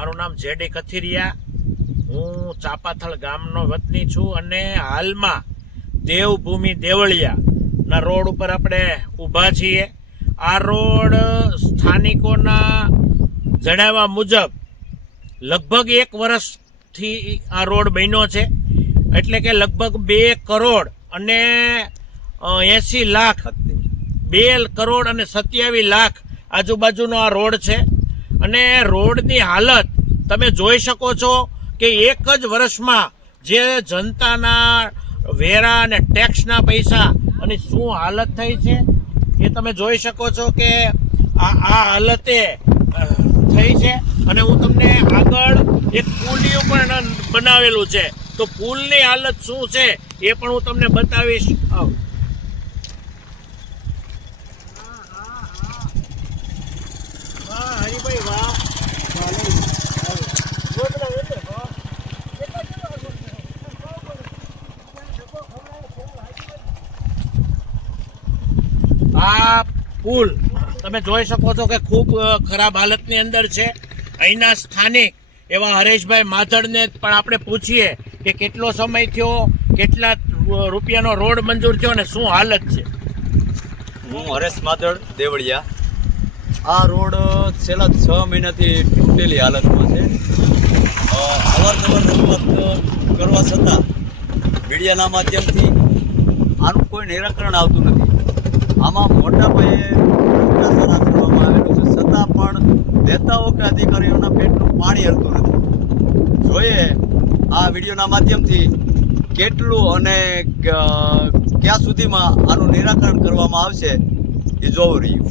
મારું નામ જેડી કથિરિયા. હું ચાપાથળ ગામનો વતની છું અને હાલમાં દેવભૂમિ દેવળિયાના રોડ ઉપર આપણે ઊભા છીએ. આ રોડ સ્થાનિકોના જણાવ્યા મુજબ લગભગ 1 વર્ષથી આ રોડ બન્યો છે. એટલે કે લગભગ 2 કરોડ અને 80 લાખ 2 કરોડ અને 27 લાખ આજુબાજુનો આ રોડ છે. અને રોડની હાલત તમે જોઈ શકો છો કે 1 જ વર્ષમાં જે જનતાના વેરા અને ટેક્સના પૈસા અને શું હાલત થઈ છે એ તમે જોઈ શકો છો કે આ હાલતે થઈ છે. અને હું તમને આગળ એક પુલિયું પણ બનાવેલું છે, તો પુલની હાલત શું છે એ પણ હું તમને બતાવીશ. હરિભાઈ વાહ, આ પુલ તમે જોઈ શકો છો કે ખૂબ ખરાબ હાલતની અંદર છે. અહીંના સ્થાનિક એવા હરેશભાઈ માધડને પણ આપણે પૂછીએ કે કેટલો સમય થયો, કેટલા રૂપિયાનો રોડ મંજૂર થયો અને શું હાલત છે. હું હરેશ માધડ દેવળિયા. આ રોડ છેલ્લા 6 મહિનાથી તૂટેલી હાલતમાં છે. અવારનવાર રજૂઆત કરવા છતાં મીડિયાના માધ્યમથી આનું કોઈ નિરાકરણ આવતું નથી. આમાં મોટા પાયે ભ્રષ્ટાચાર આચરવામાં આવેલું છે, છતાં પણ નેતાઓ કે અધિકારીઓના પેટનું પાણી હલતું નથી. જોઈએ આ વિડીયોના માધ્યમથી કેટલું અને ક્યાં સુધીમાં આનું નિરાકરણ કરવામાં આવશે એ જોવું રહ્યું.